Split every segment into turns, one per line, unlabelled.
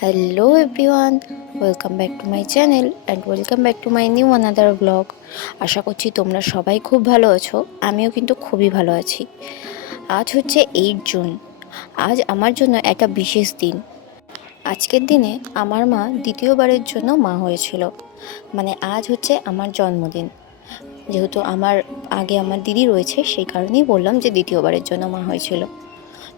Hello everyone welcome back to my channel and welcome back to my new another blog আশা করছি তোমরা সবাই খুব ভালো আছো, আমিও কিন্তু খুবই ভালো আছি। আজ হচ্ছে এইট জুন আজ আমার জন্য একটা বিশেষ দিন। আজকের দিনে আমার মা দ্বিতীয়বারের জন্য মা হয়েছিল মানে আজ হচ্ছে আমার জন্মদিন। যেহেতু আমার, আগে আমার দিদি রয়েছে, সেই কারণেই বললাম যে দ্বিতীয়বারের জন্য মা হয়েছিল।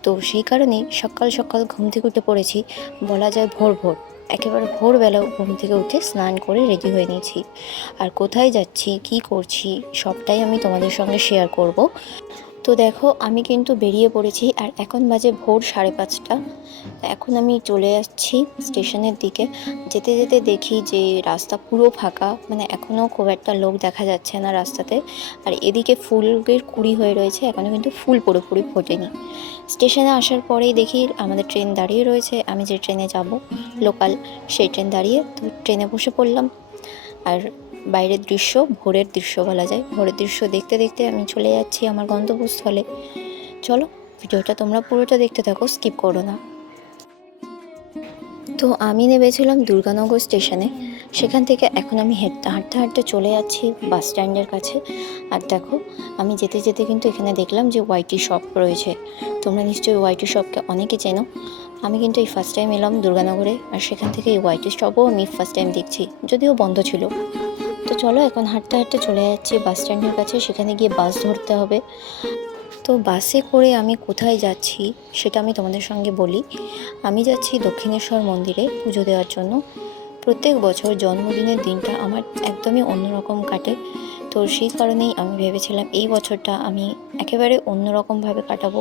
তো সেই কারণেই সকাল সকাল ঘুম থেকে উঠে পড়েছি। বলা যায় ভোর ভোর। একেবারে ভোরবেলা ঘুম থেকে উঠে স্নান করে রেডি হয়ে নিয়েছি। আর কোথায় যাচ্ছি, কি করছি, সবটাই আমি তোমাদের সঙ্গে শেয়ার করব। তো দেখো, আমি কিন্তু বেরিয়ে পড়েছি আর এখন বাজে ভোর সাড়ে পাঁচটা। এখন আমি চলে যাচ্ছি স্টেশনের দিকে। যেতে যেতে দেখি যে রাস্তা পুরো ফাঁকা মানে এখনও খুব একটা লোক দেখা যাচ্ছে না রাস্তাতে। আর এদিকে ফুলের কুড়ি হয়ে রয়েছে এখনও কিন্তু ফুল পুরোপুরি ফোটেনি। স্টেশনে আসার পরেই দেখি আমাদের ট্রেন দাঁড়িয়ে রয়েছে, আমি যে ট্রেনে যাব, লোকাল সেই ট্রেন দাঁড়িয়ে তো ট্রেনে বসে পড়লাম। আর বাইরের দৃশ্য, ভোরের দৃশ্য বলা যায়। ভোরের দৃশ্য দেখতে দেখতে আমি চলে যাচ্ছি আমার গন্তব্যস্থলে। চলো, ভিডিওটা তোমরা পুরোটা দেখতে থাকো, স্কিপ করো না। তো আমি নেমেছিলাম দুর্গানগর স্টেশনে। সেখান থেকে এখন আমি হেঁটতে হাঁটতে হাঁটতে চলে যাচ্ছি বাস স্ট্যান্ডের কাছে। আর দেখো, আমি যেতে যেতে কিন্তু এখানে দেখলাম যে ওয়াইটি শপ রয়েছে। তোমরা নিশ্চয়ই ওয়াইটি শপকে অনেকে চেনো। আমি কিন্তু এই ফার্স্ট টাইম এলাম দুর্গানগরে। আর সেখান থেকে এই ওয়াইটি শপও আমি ফার্স্ট টাইম দেখছি, যদিও বন্ধ ছিল। তো চলো এখন হাঁটতে হাঁটতে চলে যাচ্ছি বাস স্ট্যান্ডের কাছে, সেখানে গিয়ে বাস ধরতে হবে। তো বাসে করে আমি কোথায় যাচ্ছি সেটা আমি তোমাদের সঙ্গে বলি। আমি যাচ্ছি দক্ষিণেশ্বর মন্দিরে পুজো দেওয়ার জন্য। প্রত্যেক বছর জন্মদিনের দিনটা আমার একদমই অন্যরকম কাটে। তো সেই কারণেই আমি ভেবেছিলাম এই বছরটা আমি একেবারে অন্যরকমভাবে কাটাবো।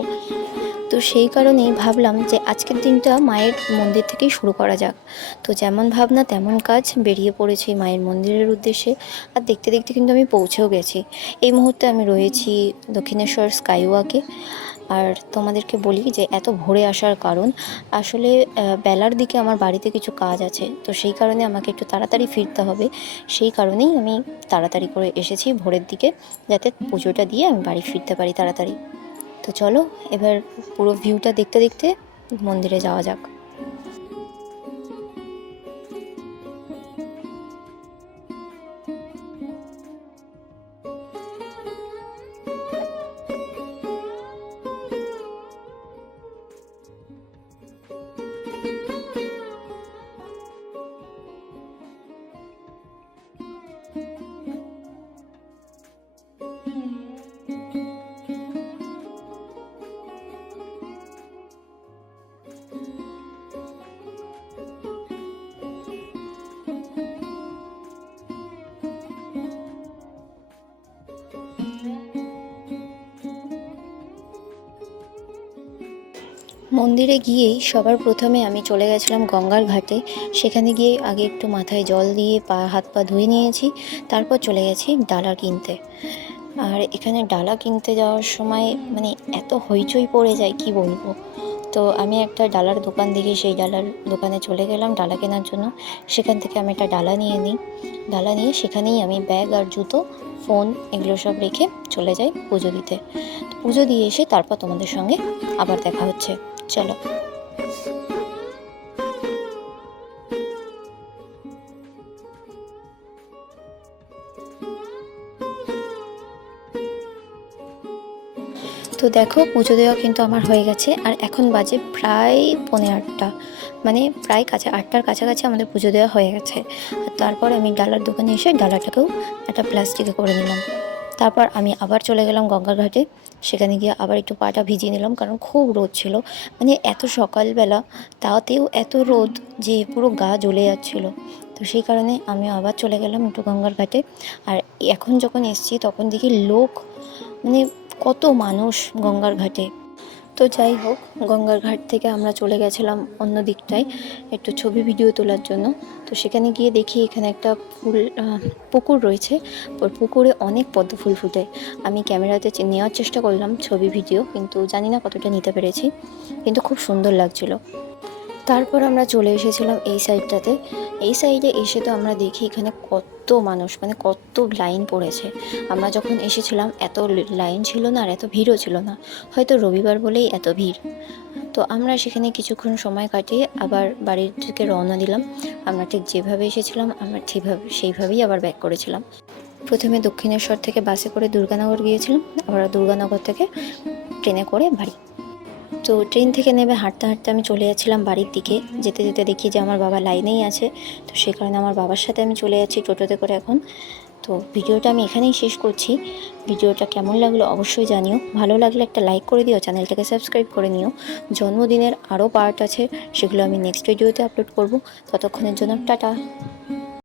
তো সেই কারণেই ভাবলাম যে আজকের দিনটা মায়ের মন্দির থেকেই শুরু করা যাক। তো যেমন ভাবনা তেমন কাজ বেরিয়ে পড়েছি মায়ের মন্দিরের উদ্দেশ্যে। আর দেখতে দেখতে কিন্তু আমি পৌঁছেও গেছি। এই মুহূর্তে আমি রয়েছি দক্ষিণেশ্বর স্কাইওয়াকে। আর তোমাদেরকে বলি যে এত ভোরে আসার কারণ, আসলে বেলার দিকে আমার বাড়িতে কিছু কাজ আছে, তো সেই কারণে আমাকে একটু তাড়াতাড়ি ফিরতে হবে। সেই কারণেই আমি তাড়াতাড়ি করে এসেছি ভোরের দিকে, যাতে পুজোটা দিয়ে আমি বাড়ি ফিরতে পারি তাড়াতাড়ি। তো চলো, এবার পুরো ভিউটা দেখতে দেখতে মন্দিরে যাওয়া যাক। thank you মন্দিরে গিয়েই সবার প্রথমে আমি চলে গেছিলাম গঙ্গার ঘাটে। সেখানে গিয়ে আগে একটু মাথায় জল দিয়ে পা, হাত পা ধুয়ে নিয়েছি, তারপর চলে গেছি ডালা কিনতে। আর এখানে ডালা কিনতে যাওয়ার সময় মানে এত হইচই পড়ে যায়, কি বলব? তো আমি একটা ডালার দোকান দেখি সেই ডালার দোকানে চলে গেলাম ডালা কেনার জন্য। সেখান থেকে আমি একটা ডালা নিয়ে নিই। ডালা নিয়ে সেখানেই আমি ব্যাগ আর জুতো, ফোন এগুলো সব রেখে চলে যাই পুজো দিতে। পুজো দিয়ে এসে তারপর তোমাদের সঙ্গে আবার দেখা হচ্ছে। চলো। তো দেখো, পুজো দেওয়া কিন্তু আমার হয়ে গেছে, আর এখন বাজে প্রায় পৌনে আটটা। মানে প্রায় কাছে, আটটার কাছাকাছি আমাদের পুজো দেওয়া হয়ে গেছে। আর তারপর আমি ডালার দোকানে এসে ডালাটাকেও একটা প্লাস্টিকে করে নিলাম। তারপর আমি আবার চলে গেলাম গঙ্গার ঘাটে সেখানে গিয়ে আবার একটু পাটা ভিজিয়ে নিলাম, কারণ খুব রোদ ছিল। মানে এত সকালবেলা, তাতেও এত রোদ যে পুরো গা জ্বলে যাচ্ছিল। তো সেই কারণে আমি আবার চলে গেলাম একটু গঙ্গার ঘাটে আর এখন যখন এসছি, তখন দেখি লোক মানে কত মানুষ গঙ্গার ঘাটে। তো যাই হোক, গঙ্গার ঘাট থেকে আমরা চলে গেছিলাম অন্য দিকটায় একটু ছবি ভিডিও তোলার জন্য। তো সেখানে গিয়ে দেখি এখানে একটা ফুল পুকুর রয়েছে। পুকুরে অনেক পদ্ম ফুল ফুটে। আমি ক্যামেরাতে নেওয়ার চেষ্টা করলাম ছবি, ভিডিও, কিন্তু জানি না কতটা নিতে পেরেছি। কিন্তু খুব সুন্দর লাগছিল। তারপর আমরা চলে এসেছিলাম এই সাইডটাতে। এই সাইডে এসে তো আমরা দেখি এখানে কত মানুষ মানে কত লাইন পড়েছে। আমরা যখন এসেছিলাম, এত লাইন ছিল না আর এত ভিড়ও ছিল না। হয়তো রবিবার বলেই এত ভিড়। তো আমরা সেখানে কিছুক্ষণ সময় কাটিয়ে আবার বাড়ির থেকে রওনা দিলাম। আমরা ঠিক যেভাবে এসেছিলাম, আমরা ঠিকভাবে সেইভাবেই আবার ব্যাক করেছিলাম। প্রথমে দক্ষিণেশ্বর থেকে বাসে করে দুর্গানগর গিয়েছিলাম। আবার দুর্গানগর থেকে ট্রেনে করে বাড়ি। তো ট্রেন থেকে নেমে হাঁটতে হাঁটতে আমি চলে যাচ্ছিলাম বাড়ির দিকে। যেতে যেতে দেখি যে আমার বাবা লাইনেই আছে। তো সে কারণে আমার বাবার সাথে আমি চলে যাচ্ছি টোটোতে করে এখন। তো ভিডিওটা আমি এখানেই শেষ করছি। ভিডিওটা কেমন লাগল অবশ্যই জানিও। ভালো লাগলে একটা লাইক করে দিও, চ্যানেলটাকে সাবস্ক্রাইব করে নিও। জন্মদিনের আরও পার্ট আছে, সেগুলো আমি নেক্সট ভিডিওতে আপলোড করব। ততক্ষণের জন্য টাটা।